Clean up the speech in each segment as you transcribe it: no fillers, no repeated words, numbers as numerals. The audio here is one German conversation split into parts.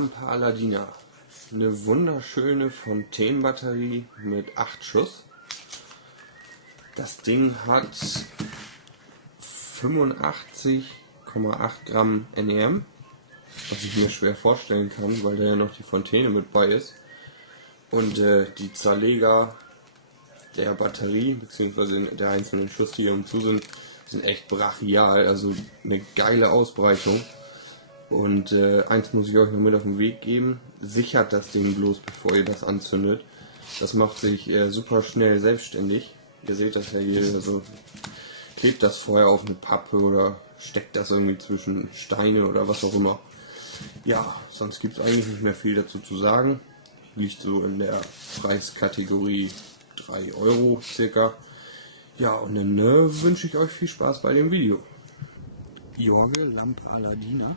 Lampe Aladina. Eine wunderschöne Fontänenbatterie mit 8 Schuss. Das Ding hat 85,8 Gramm NEM, was ich mir schwer vorstellen kann, weil da ja noch die Fontäne mit bei ist. Und die Zerleger der Batterie bzw. der einzelnen Schuss, die hier umzu sind echt brachial, also eine geile Ausbreitung. Und eins muss ich euch noch mit auf den Weg geben: sichert das Ding bloß, bevor ihr das anzündet. Das macht sich super schnell selbstständig. Ihr seht das ja hier, also klebt das vorher auf eine Pappe oder steckt das irgendwie zwischen Steine oder was auch immer. Ja, sonst gibt es eigentlich nicht mehr viel dazu zu sagen. Liegt so in der Preiskategorie 3 Euro circa. Ja, und dann wünsche ich euch viel Spaß bei dem Video. Jorge Lampe Aladina.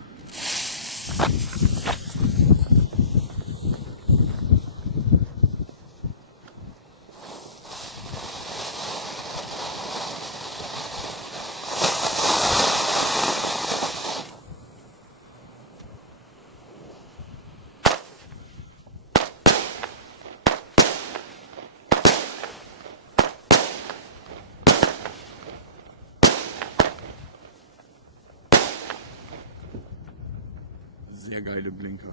Sehr geile Blinker.